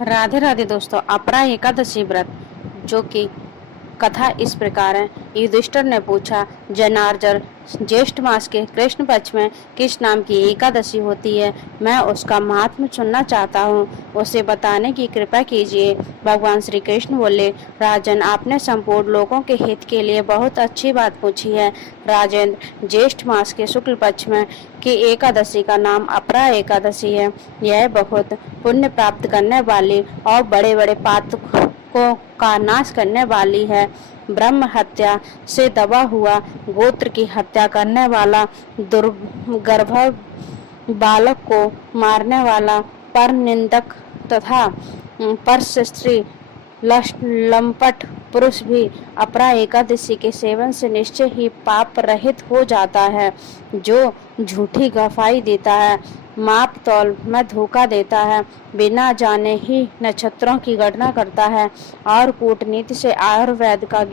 राधे राधे दोस्तों। अपरा एकादशी व्रत जो कि कथा इस प्रकार है। युधिष्ठिर ने पूछा, जनार्दन, ज्येष्ठ मास के कृष्ण पक्ष में किस नाम की एकादशी होती है? मैं उसका महात्म्य सुनना चाहता हूँ, उसे बताने की कृपा कीजिए। भगवान श्री कृष्ण बोले, राजन, आपने संपूर्ण लोगों के हित के लिए बहुत अच्छी बात पूछी है। राजेंद्र, ज्येष्ठ मास के शुक्ल पक्ष में की एकादशी का नाम अपरा एकादशी है। यह बहुत पुण्य प्राप्त करने वाली और बड़े बड़े पातकों का नाश करने वाली है। ब्रह्म हत्या से दबा हुआ, गोत्र की हत्या करने वाला, दुर्गर्भ बालक को मारने वाला, पर निंदक तथा पर स्त्री लंपट पुरुष भी अपरा एकादशी के सेवन से निश्चय ही पाप रहित हो जाता है। जो झूठी गवाही देता है, माप तौल में धोखा देता है, बिना जाने ही नक्षत्रों की गणना करता है और कूटनीति से आयुर्वेद का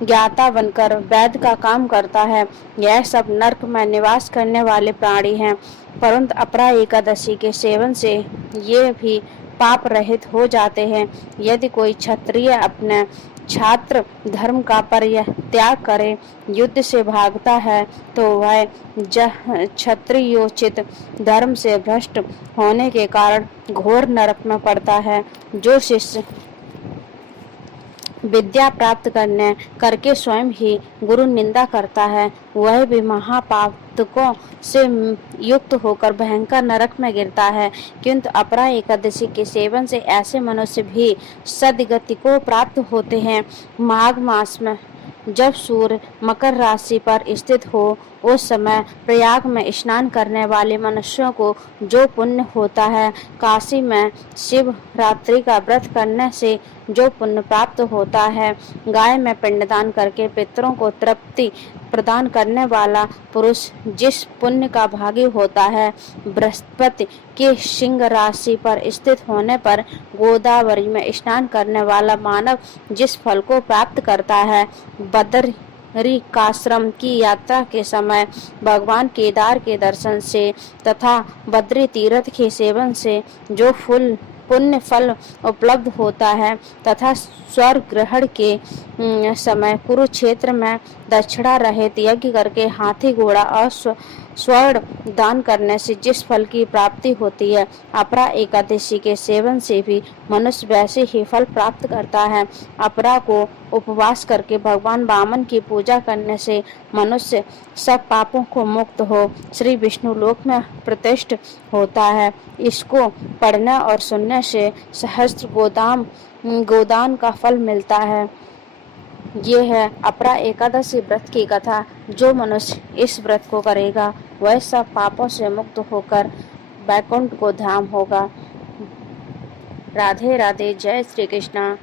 ज्ञाता बनकर वैद्य का काम करता है, यह सब नरक में निवास करने वाले प्राणी हैं। परंतु अपरा एकादशी के सेवन से ये भी पाप रहित हो जाते हैं। यदि कोई क्षत्रिय अपने छात्र धर्म का परित्याग करे, युद्ध से भागता है, तो वह क्षत्रियोचित धर्म से भ्रष्ट होने के कारण घोर नरक में पड़ता है। जो शिष्य विद्या प्राप्त करके स्वयं ही गुरु निंदा करता है, वह भी महापातकों से युक्त होकर भयंकर नरक में गिरता है। किंतु अपरा एकादशी के सेवन से ऐसे मनुष्य भी सद्गति को प्राप्त होते हैं। माघ मास में जब सूर्य मकर राशि पर स्थित हो, उस समय प्रयाग में स्नान करने वाले मनुष्यों को जो पुण्य होता है, काशी में शिव रात्रि का व्रत करने से जो पुण्य प्राप्त होता है, गाय में पिंडदान करके पितरों को तृप्ति प्रदान करने वाला पुरुष जिस पुण्य का भागी होता है, बृहस्पति के सिंह राशि पर स्थित होने पर गोदावरी में स्नान करने वाला मानव जिस फल को प्राप्त करता है, बदरिकाश्रम की यात्रा के समय भगवान केदार के दर्शन से तथा बद्री तीर्थ के सेवन से जो पुण्य फल उपलब्ध होता है, तथा स्वर्ग ग्रहण के समय कुरुक्षेत्र में दक्षिणा रहित यज्ञ करके हाथी घोड़ा और स्वर्ण दान करने से जिस फल की प्राप्ति होती है, अपरा एकादशी के सेवन से भी मनुष्य वैसे ही फल प्राप्त करता है। अपरा को उपवास करके भगवान वामन की पूजा करने से मनुष्य सब पापों को मुक्त हो श्री विष्णु लोक में प्रतिष्ठ होता है। इसको पढ़ने और सुनने से सहस्त्र गोदान का फल मिलता है। ये है अपरा एकादशी व्रत की कथा। जो मनुष्य इस व्रत को करेगा, वह सब पापों से मुक्त होकर वैकुंठ को धाम होगा। राधे राधे। जय श्री कृष्णा।